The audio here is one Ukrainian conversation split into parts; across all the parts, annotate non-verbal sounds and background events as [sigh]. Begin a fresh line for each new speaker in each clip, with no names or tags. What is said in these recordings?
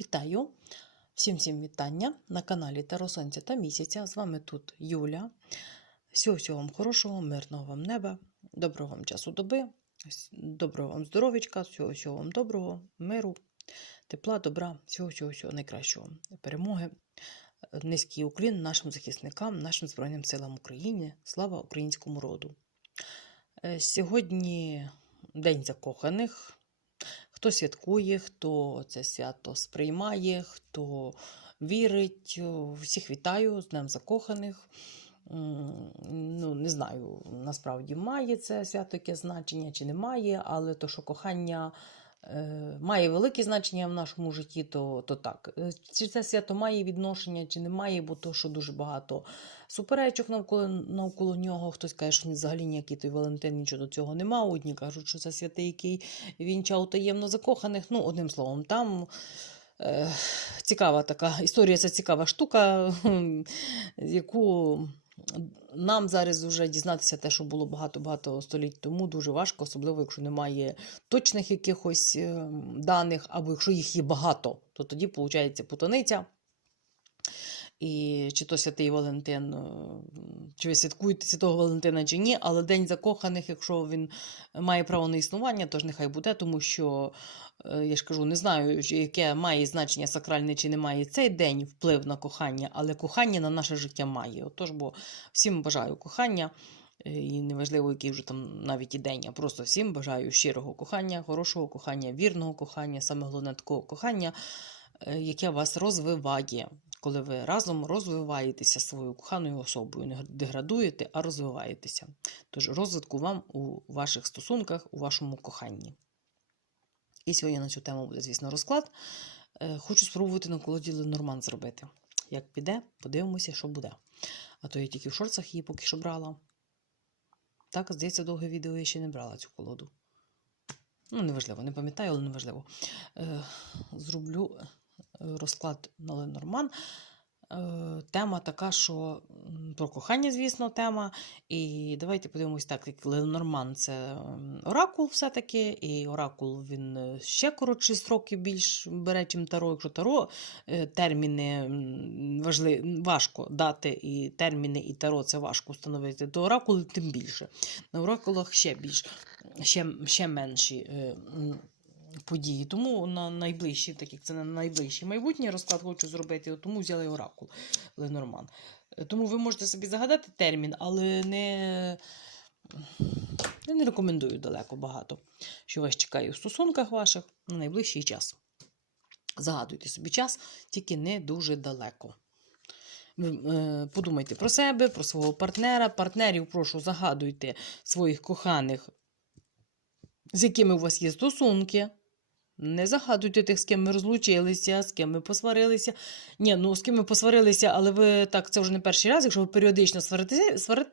Вітаю! Всім всім вітання на каналі Таро Сонця та місяця. З вами тут Юля. Всього всього вам хорошого, мирного вам неба, доброго вам часу доби, доброго вам здоров'ячка, всього всього вам доброго, миру, тепла, добра, всього всього всього найкращого. Перемоги. Низький уклін нашим захисникам, нашим Збройним силам України. Слава українському роду. Е, Сьогодні День закоханих. Хто святкує, хто це свято сприймає, хто вірить. Всіх вітаю з Днем закоханих. Ну, не знаю, насправді має це свято яке значення чи не має, але то, що кохання е, має велике значення в нашому житті, то, то так. Е, Чи це свято має відношення, чи не має, бо то, що дуже багато суперечок навколо, навколо нього. Хтось каже, що взагалі ніякий той Валентин нічого до цього нема. Одні кажуть, що це святий, який вінчав таємно закоханих. Ну, одним словом, там е, цікава така історія, це цікава штука, [laughs] яку нам зараз вже дізнатися те, що було багато-багато століть тому, дуже важко, особливо якщо немає точних якихось е, даних, або якщо їх є багато, то тоді виходить путаниця. І чи то святий Валентин, е, чи ви святкуєте Святого Валентина чи ні, але День закоханих, якщо він має право на існування, то ж нехай буде, тому що е, я ж кажу, не знаю, яке має значення сакральне чи не має цей день вплив на кохання, але кохання на наше життя має. Отож, бо всім бажаю кохання. е, І неважливо, який вже там навіть і день, а просто всім бажаю щирого кохання, хорошого кохання, вірного кохання, саме головне такого кохання, е, яке вас розвиває, коли ви разом розвиваєтеся своєю коханою особою, не деградуєте, а розвиваєтеся. Тож розвитку вам у ваших стосунках, у вашому коханні. І сьогодні на цю тему буде, звісно, розклад. Е, Хочу спробувати на колоді Ленорман зробити. Як піде, подивимося, що буде. А то я тільки в шорцах її поки що брала. Так, здається, довге відео я ще не брала цю колоду. Ну, неважливо, не пам'ятаю, але неважливо. Е, Зроблю розклад на Ленорман. Е, Тема така, що про кохання, звісно, тема. І давайте подивимось так, як Ленорман це оракул все-таки, і оракул він е, ще коротші строки більш бере, чим таро. Якщо таро е, терміни важли, важко дати, і терміни, і таро це важко встановити, то оракул тим більше. На оракулах ще більш, ще, ще менші. Події, тому на найближчі, так як це на найближче майбутнє розклад хочу зробити, тому взяли оракул Ленорман. Е, Тому ви можете собі загадати термін, але не, я не рекомендую далеко багато, що вас чекає у стосунках ваших на найближчий час. Загадуйте собі час, тільки не дуже далеко. Е, Подумайте про себе, про свого партнера. Партнерів, прошу, загадуйте своїх коханих, з якими у вас є стосунки. Не загадуйте тих, з ким ми розлучилися, з ким ми посварилися. Ні, ну з ким ми посварилися, але ви так, це вже не перший раз, якщо ви періодично сваритеся, свари...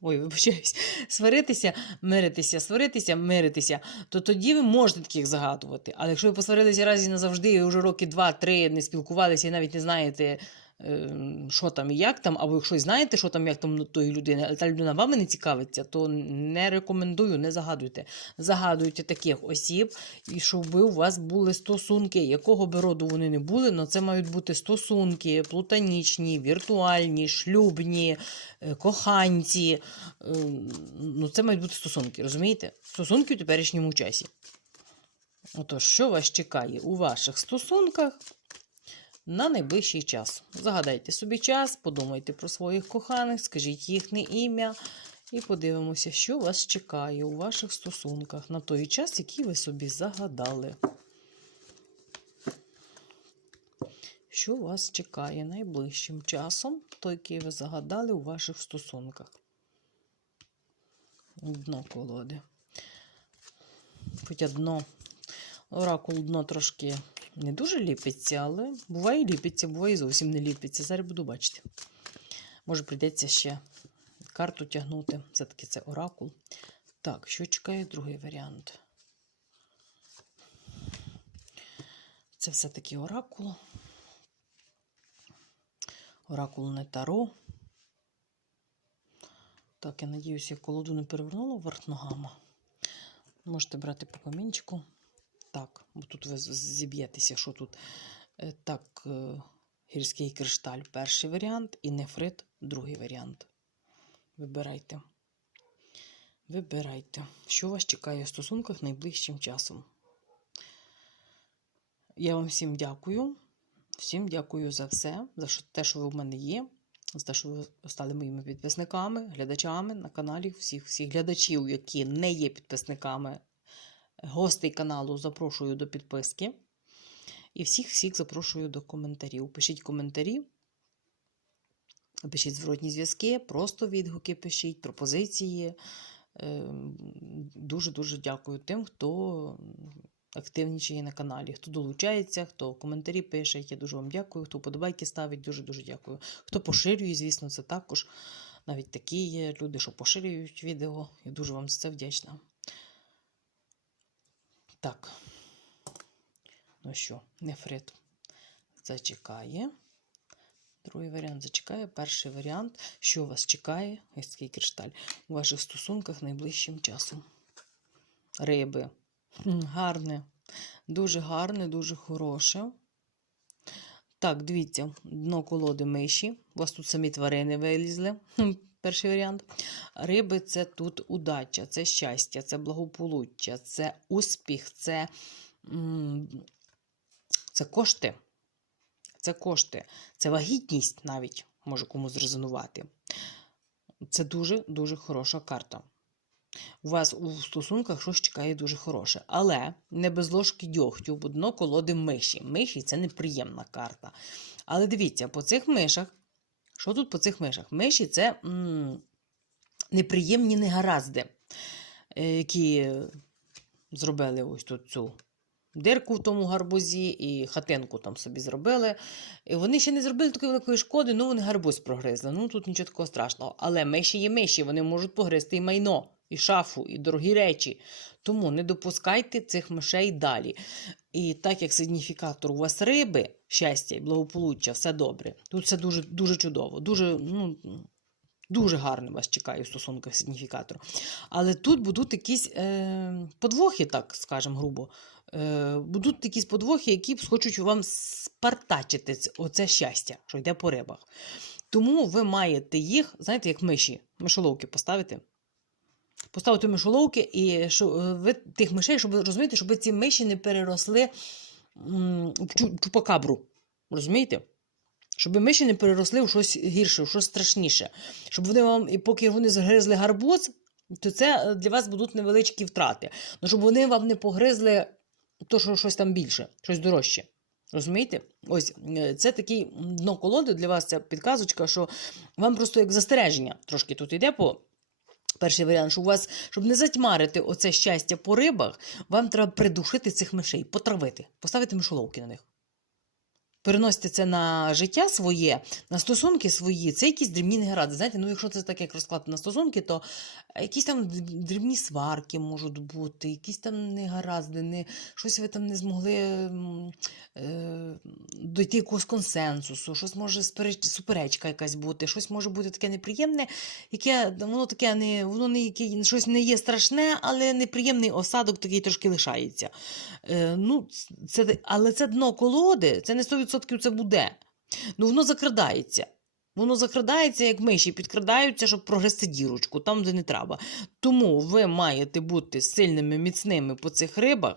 Ой, вибачаюсь, сваритися, миритися, сваритися, миритися, то тоді ви можете таких загадувати. Але якщо ви посварилися раз і назавжди, і вже роки два-три не спілкувалися і навіть не знаєте, що там і як там, або якщо знаєте, що там, як там тої людини, але та людина вами не цікавиться, то не рекомендую, не загадуйте. Загадуйте таких осіб, і щоб у вас були стосунки, якого би роду вони не були, але це мають бути стосунки плутанічні, віртуальні, шлюбні, е, коханці. Е, Ну, це мають бути стосунки, розумієте? Стосунки у теперішньому часі. Отож, що вас чекає у ваших стосунках на найближчий час? Загадайте собі час, подумайте про своїх коханих, скажіть їхнє ім'я. І подивимося, що вас чекає у ваших стосунках на той час, який ви собі загадали. Що вас чекає найближчим часом, той, який ви загадали у ваших стосунках? Дно колоди. Хоча дно, оракул дно трошки не дуже ліпиться, але буває ліпиться, буває і зовсім не ліпиться. Зараз буду бачити. Може, прийдеться ще карту тягнути. Все-таки це оракул. Так, що чекає другий варіант? Це все-таки оракул. Оракул не таро. Так, я надіюся, я колоду не перевернула вверх ногами. Можете брати по камінчику. Так, бо тут ви зіб'єтеся, що тут. Е, Так, е, гірський кришталь перший варіант і нефрит другий варіант. Вибирайте. Вибирайте, що вас чекає в стосунках найближчим часом. Я вам всім дякую. Всім дякую за все, за те, що ви в мене є, за те, що ви стали моїми підписниками, глядачами на каналі. Всіх, всіх глядачів, які не є підписниками, гостей каналу, запрошую до підписки. І всіх всіх запрошую до коментарів. Пишіть коментарі, пишіть зворотні зв'язки, просто відгуки пишіть, пропозиції. Ем, Дуже-дуже дякую тим, хто активнічає на каналі, хто долучається, хто коментарі пише. Я дуже вам дякую, хто подобайки ставить, дуже-дуже дякую. Хто поширює, звісно, це також. Навіть такі є люди, що поширюють відео. Я дуже вам за це вдячна. Так. Ну що, нефрит зачекає. Другий варіант зачекає. Перший варіант, що вас чекає, гірський кришталь, у ваших стосунках найближчим часом. Риби. Гарне. Дуже гарне, дуже хороше. Так, дивіться, дно колоди миші. У вас тут самі тварини вилізли. Перший варіант. Риби це тут удача, це щастя, це благополуччя, це успіх, це, це кошти. Це кошти, це вагітність навіть може комусь зрезонувати. Це дуже-дуже хороша карта. У вас у стосунках щось чекає дуже хороше. Але не без ложки дьогтю, бо дно колоди миші. Миші це неприємна карта. Але дивіться, по цих мишах, що тут по цих мишах? Миші це м, неприємні негаразди, е, які зробили ось тут цю дирку в тому гарбузі і хатинку там собі зробили. І вони ще не зробили такої великої шкоди, ну вони гарбуз прогризли. Ну тут нічого такого страшного. Але миші є миші, вони можуть погризти і майно, і шафу, і дорогі речі. Тому не допускайте цих мишей далі. І так як сигніфікатор у вас риби, щастя і благополуччя, все добре. Тут все дуже, дуже чудово, дуже, ну, дуже гарно вас чекає в стосунках сигніфікатор. Але тут будуть якісь е, подвохи, так скажемо грубо. Е, будуть якісь подвохи, які хочуть вам спартачити оце щастя, що йде по рибах. Тому ви маєте їх, знаєте, як миші, мишоловки поставити. Поставити мишоловки і е, ви тих мишей, щоб ви розумієте, щоб ці миші не переросли в чу- чупакабру. Розумієте? Щоб миші не переросли в щось гірше, в щось страшніше. Щоб вони вам, і поки вони згризли гарбуз, то це е, для вас будуть невеличкі втрати. Ну, щоб вони вам не погризли то, що щось там більше, щось дорожче. Розумієте? Ось е, це такий дно колоди для вас, ця підказочка, що вам просто як застереження трошки тут йде по. Перший варіант, що у вас, щоб не затьмарити оце щастя по рибах, вам треба придушити цих мишей, потравити, поставити мишоловки на них. Переносите це на життя своє, на стосунки свої, це якісь дрібні негаразди. Знаєте, ну якщо це так як розклад на стосунки, то якісь там дрібні сварки можуть бути, якісь там негаразди, не, щось ви там не змогли е, дойти якогось консенсусу, щось може суперечка якась бути, щось може бути таке неприємне, яке воно таке не, воно не яке, щось не є страшне, але неприємний осадок такий трошки лишається. Е, ну, це, але це дно колоди, це не 100% це буде. Ну, воно закрадається. Воно закрадається, як миші, підкрадаються, щоб прогрести дірочку, там, де не треба. Тому ви маєте бути сильними, міцними по цих рибах,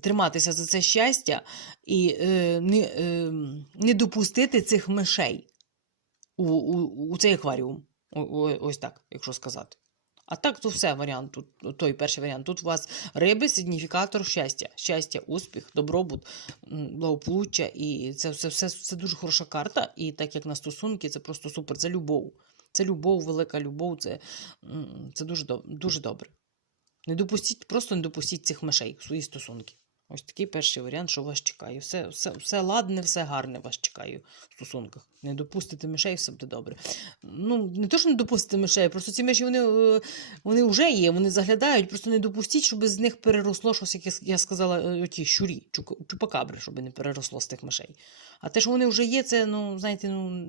триматися за це щастя і е, не, е, не допустити цих мишей у, у, у цей акваріум. О- Ось так, якщо сказати. А так, то все варіант. Тут, той перший варіант. Тут у вас риби, сигніфікатор щастя. Щастя, успіх, добробут, благополуччя. І це все, все, це дуже хороша карта. І так як на стосунки, це просто супер. Це любов. Це любов, велика любов. Це, це дуже, дуже добре. Не допустіть, просто не допустіть цих мишей в свої стосунки. Ось такий перший варіант, що вас чекає. Все, все, все ладне, все гарне вас чекає в стосунках. Не допустите мишей, все буде добре. Ну, не то, що не допустите мишей, просто ці миші вони, е, вони вже є, вони заглядають, просто не допустіть, щоб з них переросло щось, як я сказала, е, оті щурі, чупакабри, щоб не переросло з тих мишей. А те, що вони вже є, це, ну, знаєте, ну,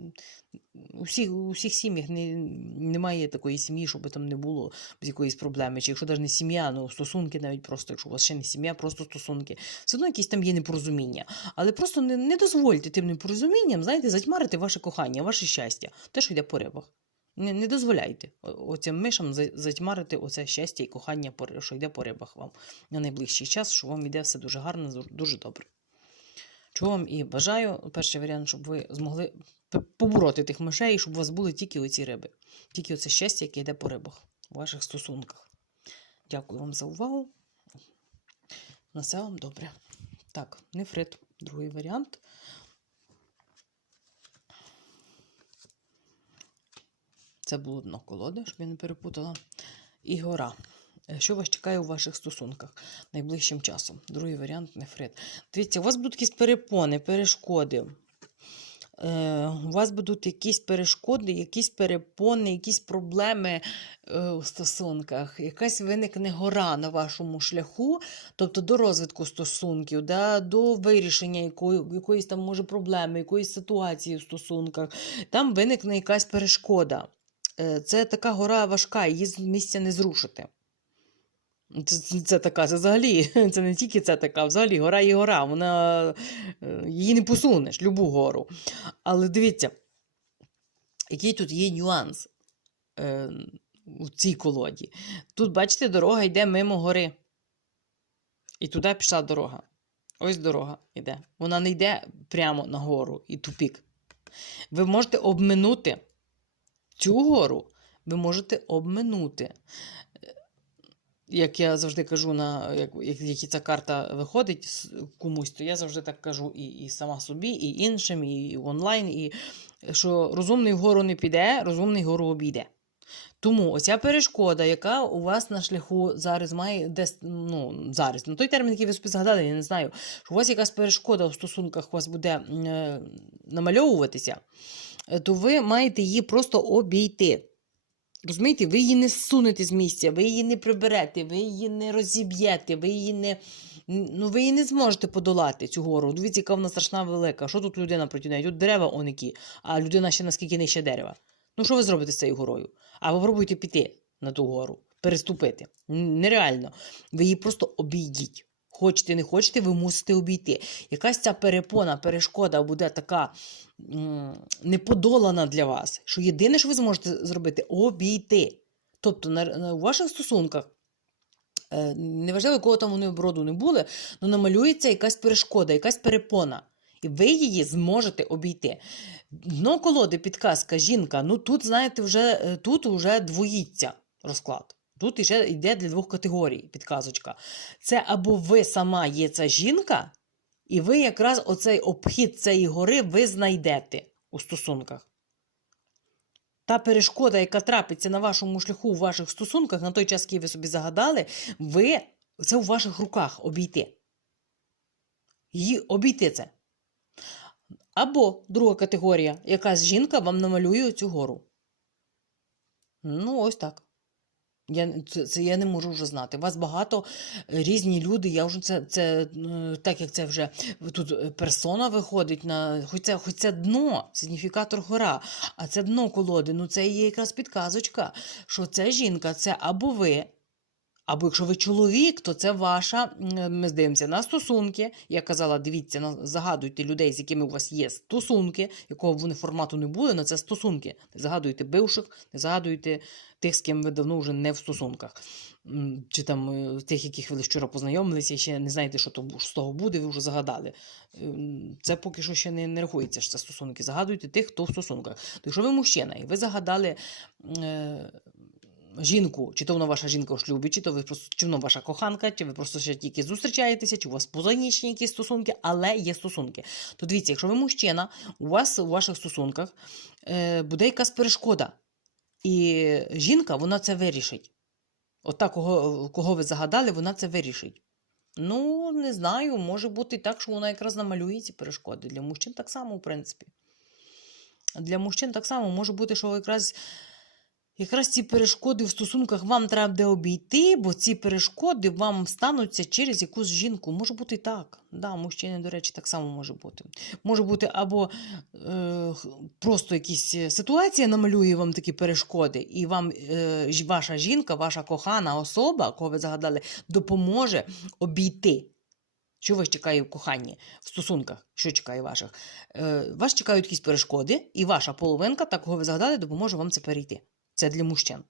у всіх, у всіх сім'ях не, немає такої сім'ї, щоб там не було з якоїсь проблеми. Чи якщо навіть не сім'я, ну стосунки навіть просто, якщо у вас ще не сім'я, просто стосунки. Все одно якісь там є непорозуміння. Але просто не, не дозвольте тим непорозумінням, знаєте, затьмарити ваше кохання, ваше щастя, те, що йде по рибах. Не, не дозволяйте оцим мишам затьмарити оце щастя і кохання, що йде по рибах вам на найближчий час, що вам йде все дуже гарно, дуже добре. Чого вам і бажаю, перший варіант, щоб ви змогли побороти тих мишей, щоб у вас були тільки оці риби, тільки оце щастя, яке йде по рибах у ваших стосунках. Дякую вам за увагу. На все вам добре. Так, нефрит, другий варіант. Це було дно колоди, щоб я не перепутала. І гора. Е, Що вас чекає у ваших стосунках найближчим часом? Другий варіант нефрит. Дивіться, у вас будуть якісь перепони, перешкоди. Е, у вас будуть якісь перешкоди, якісь перепони, якісь проблеми е, у стосунках. Якась виникне гора на вашому шляху, тобто до розвитку стосунків, да, до вирішення якої, якоїсь там може проблеми, якоїсь ситуації в стосунках. Там виникне якась перешкода. Е, Це така гора важка, її з місця не зрушити. Це, це, така, це взагалі, [laughs] це не тільки це така, взагалі гора є гора, вона е, її не посунеш, любу гору. Але дивіться, який тут є нюанс е, у цій колоді. Тут, бачите, дорога йде мимо гори. І туди пішла дорога. Ось дорога йде. Вона не йде прямо на гору і тупік. Ви можете обминути цю гору, ви можете обминути. Як я завжди кажу, на як, як, ця карта виходить комусь, то я завжди так кажу і, і сама собі, і іншим, і онлайн, і що розумний вгору не піде, розумний гору обійде. Тому оця перешкода, яка у вас на шляху зараз має десь, ну, зараз, на той термін, який ви собі згадали, я не знаю, що у вас якась перешкода в стосунках у вас буде е, намальовуватися, е, то ви маєте її просто обійти. Розумієте, ви її не сунете з місця, ви її не приберете, ви її не розіб'єте, ви її не. Ну, ви її не зможете подолати цю гору. Дивіться, яка вона страшна велика. Що тут людина проти неї? Тут дерева он які, а людина ще наскільки нижче дерева. Ну, що ви зробите з цією горою? А попробуйте піти на ту гору, переступити. Нереально. Ви її просто обійдіть. Хочете, не хочете, ви мусите обійти. Якась ця перепона, перешкода буде така м, неподолана для вас, що єдине, що ви зможете зробити, обійти. Тобто на, на, у ваших стосунках, е, неважливо, якого там вони оброду не були, але намалюється якась перешкода, якась перепона. І ви її зможете обійти. Дно колоди, підказка, жінка. Ну тут, знаєте, вже е, тут вже двоїться розклад. Тут іще йде для двох категорій підказочка. Це або ви сама є ця жінка, і ви якраз оцей обхід цієї гори ви знайдете у стосунках. Та перешкода, яка трапиться на вашому шляху у ваших стосунках, на той час, який ви собі загадали, ви це у ваших руках обійти. Її обійти це. Або друга категорія, якась жінка вам намалює цю гору. Ну, ось так. Я, це, це я не можу вже знати. Вас багато е, різні люди. Я вже це, це так як це вже тут е, персона виходить на хоч це, хоч це дно, сигніфікатор гора, а це дно колоди. Ну це є якраз підказочка, що це жінка, це або ви, або якщо ви чоловік, то це ваша. Ми здивимося на стосунки. Я казала, дивіться, загадуйте людей, з якими у вас є стосунки, якого вони формату не були, але це стосунки. Не загадуйте бивших, не загадуйте тих, з ким ви давно вже не в стосунках. Чи там е, тих, яких ви вчора познайомилися, і ще не знаєте, що то з того буде, ви вже загадали. Ем, Це поки що ще не, не рахується, що це стосунки. Загадуйте тих, хто в стосунках. То якщо ви мужчина, і ви загадали. Жінку, чи то вона ваша жінка у шлюбі, чи то ви просто чи вона ваша коханка, чи ви просто ще тільки зустрічаєтеся, чи у вас позаїчні якісь стосунки, але є стосунки. То дивіться, якщо ви мужчина, у вас у ваших стосунках е, буде якась перешкода, і жінка вона це вирішить. От та, кого, кого ви загадали, вона це вирішить. Ну, не знаю, може бути і так, що вона якраз намалює ці перешкоди. Для мужчин так само, в принципі. Для мужчин так само може бути, що якраз Якраз ці перешкоди в стосунках вам треба буде обійти, бо ці перешкоди вам стануться через якусь жінку. Може бути і так. Да, мужчини, до речі, так само може бути. Може бути або е, просто якісь е, ситуація намалює вам такі перешкоди, і вам е, ваша жінка, ваша кохана особа, кого ви загадали, допоможе обійти. Що вас чекає в коханні, в стосунках? Що чекає ваших? Е, вас чекають якісь перешкоди, і ваша половинка, так кого ви загадали, допоможе вам це перейти. Це для мужчин.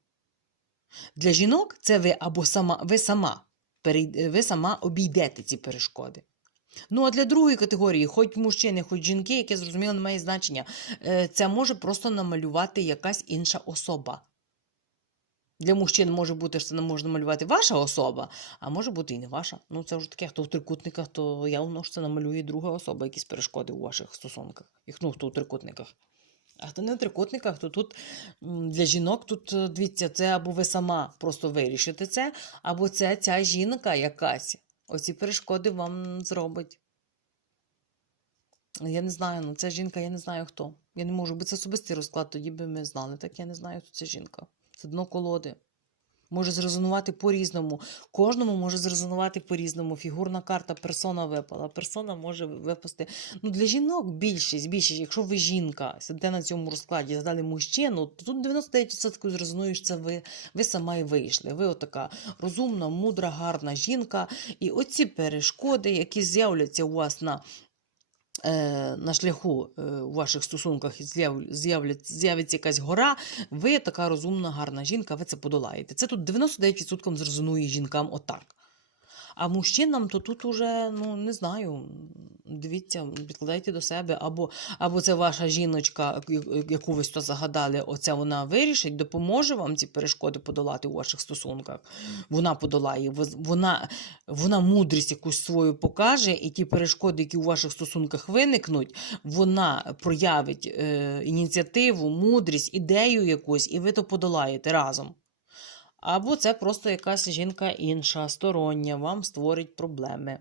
Для жінок це ви або сама, ви сама, ви сама обійдете ці перешкоди. Ну, а для другої категорії, хоч мужчини, хоч жінки, яке зрозуміло не має значення, е, це може просто намалювати якась інша особа. Для мужчин може бути, що це не може намалювати ваша особа, а може бути і не ваша. Ну, це вже таке, хто в трикутниках, то явно ж це намалює друга особа, якісь перешкоди у ваших стосунках. І ну, хто у трикутниках. А хто не в трикутниках, то тут для жінок тут е, дивіться, це або ви сама просто вирішите це, або це ця жінка якась. Оці перешкоди вам зробить. Я не знаю, ну ця жінка, я не знаю хто. Я не можу, бо це особистий розклад, тоді би ми знали. Так я не знаю, хто ця жінка. Це дно колоди. Може зрезонувати по-різному. Кожному може зрезонувати по-різному. Фігурна карта, персона випала. Персона може випасти. Ну, для жінок більшість, більшість. Якщо ви жінка, сидите на цьому розкладі, задали мужчину, то тут 99% зрезонує, що це ви, ви сама і вийшли. Ви отака розумна, мудра, гарна жінка. І оці перешкоди, які з'являться у вас на на шляху е, у ваших стосунках з'явиться якась гора, ви така розумна, гарна жінка, ви це подолаєте. Це тут 99% зрезонує жінкам отак. А мужчинам то тут уже, ну не знаю, дивіться, підкладайте до себе, або, або це ваша жіночка, яку ви то загадали, оце вона вирішить, допоможе вам ці перешкоди подолати у ваших стосунках. Вона подолає, вона, вона мудрість якусь свою покаже, і ті перешкоди, які у ваших стосунках виникнуть, вона проявить е, ініціативу, мудрість, ідею якусь, і ви то подолаєте разом. Або це просто якась жінка інша, стороння, вам створить проблеми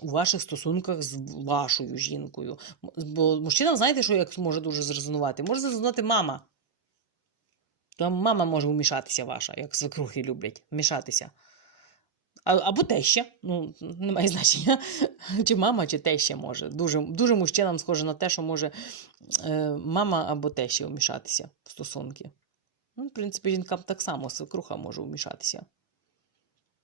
у ваших стосунках з вашою жінкою. Бо мужчина, знаєте, що як може дуже зрезонувати? Може зрезонувати мама. Там мама може вмішатися ваша, як свекрухи люблять, вмішатися. А, або теща, ну, немає значення. [laughs] Чи мама, чи теща може. Дуже, дуже мужчинам схоже на те, що може е, мама або теща вмішатися в стосунки. Ну, в принципі, жінкам так само свекруха може вмішатися.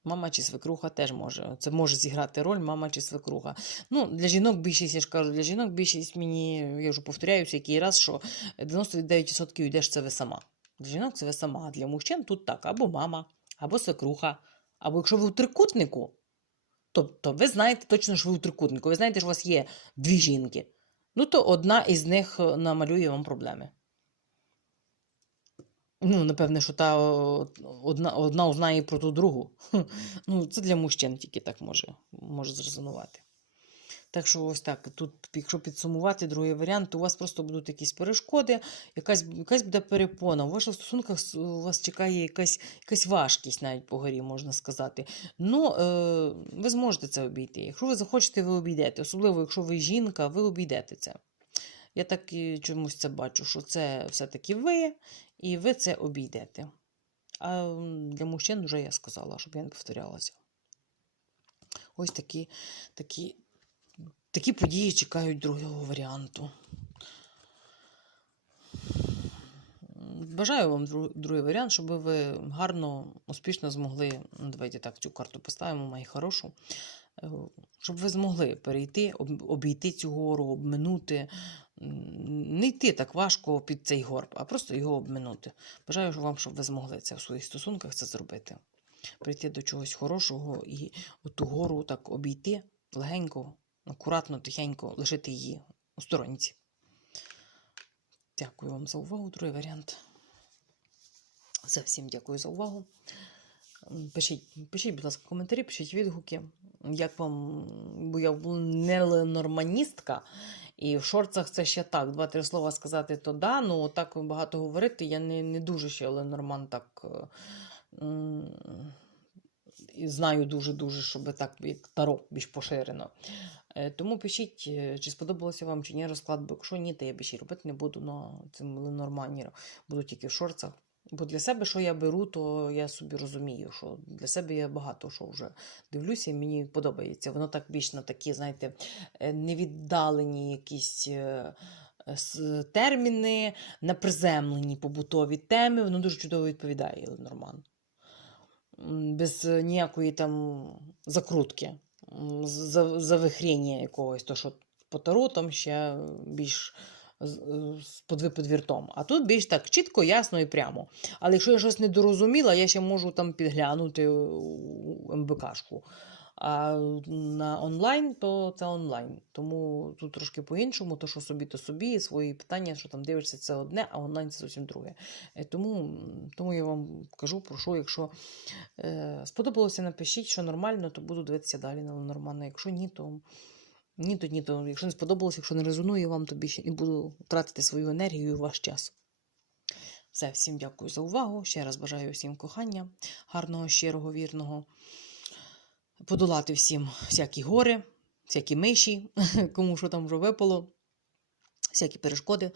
Мама чи свекруха теж може. Це може зіграти роль мама чи свекруха. Ну, для жінок більшість, я ж кажу, для жінок більшість мені, я вже повторяюся, який раз, що 99% йдеш це ви сама. Для жінок це ви сама. А для мужчин тут так, або мама, або свекруха. Або якщо ви у трикутнику, тобто ви знаєте точно, що ви у трикутнику, ви знаєте, що у вас є дві жінки. Ну, то одна із них намалює вам проблеми. Ну, напевне, що та одна, одна узнає про ту другу. Ну, це для мужчин тільки так може, може зрезонувати. Так що ось так, тут, якщо підсумувати другий варіант, то у вас просто будуть якісь перешкоди, якась, якась буде перепона. У ваших стосунках у вас чекає якась, якась важкість навіть по горі, можна сказати. Ну, е, ви зможете це обійти. Якщо ви захочете, ви обійдете. Особливо, якщо ви жінка, ви обійдете це. Я так і чомусь це бачу, що це все-таки ви, і ви це обійдете. А для мужчин вже я сказала, щоб я не повторялася. Ось такі, такі, такі події чекають другого варіанту. Бажаю вам другий варіант, щоб ви гарно, успішно змогли. ну, Давайте так цю карту поставимо, маю хорошу. Е, Щоб ви змогли перейти, обійти цю гору, обминути, не йти так важко під цей горб, а просто його обминути. Бажаю вам, щоб ви змогли це в своїх стосунках це зробити. Прийти до чогось хорошого і ту гору так обійти легенько, акуратно, тихенько, лишити її у сторонці. Дякую вам за увагу. Другий варіант. Все, всім дякую за увагу. Пишіть, пишіть, будь ласка, коментарі, пишіть відгуки. Як вам, бо я була не ленорманістка, і в шорцах це ще так. Два-три слова сказати, то да. Ну так багато говорити. Я не, не дуже ще ленорман так. е, І знаю дуже-дуже, щоб так, як таро більш поширено. Е, Тому пишіть, е, чи сподобалося вам, чи ні розклад, бо якщо ні, то я більше робити не буду на цим ленормані. Буду тільки в шорцах. Бо для себе, що я беру, то я собі розумію, що для себе я багато що вже дивлюся, і мені подобається. Воно так більш на такі, знаєте, е, невіддалені якісь е, терміни, на приземлені побутові теми, воно дуже чудово відповідає Ленорман. Без е, ніякої там закрутки, завихріння якогось, то що по тару там ще більш з з подвиподвіртом. А тут більш так чітко, ясно і прямо. Але якщо я щось не дорозуміла, я ще можу там підглянути МБКшку. А на онлайн, то це онлайн. Тому тут трошки по-іншому, то що собі, то собі, свої питання, що там дивишся, це одне, а онлайн це зовсім друге. Е, Тому, тому я вам кажу, прошу, якщо е, сподобалося, напишіть, що нормально, то буду дивитися далі на нормально. Якщо ні, то ні, то ні, то якщо не сподобалося, якщо не резонує вам, то більше не буду тратити свою енергію і ваш час. Все, всім дякую за увагу. Ще раз бажаю всім кохання, гарного, щирого, вірного. Подолати всім всякі гори, всякі миші, [laughs] кому що там вже випало, всякі перешкоди,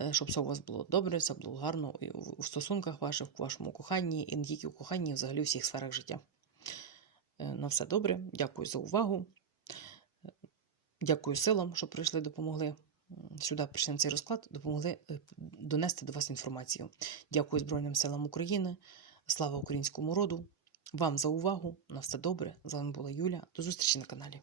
е, щоб все у вас було добре, все було гарно і у у стосунках ваших, у вашому коханні, і не тільки в коханні, а взагалі у всіх сферах життя. Е, На все добре. Дякую за увагу. Дякую силам, що прийшли, допомогли сюди, прийшли на цей розклад, допомогли е, донести до вас інформацію. Дякую Збройним силам України. Слава українському роду! Вам за увагу. На все добре. З вами була Юля. До зустрічі на каналі.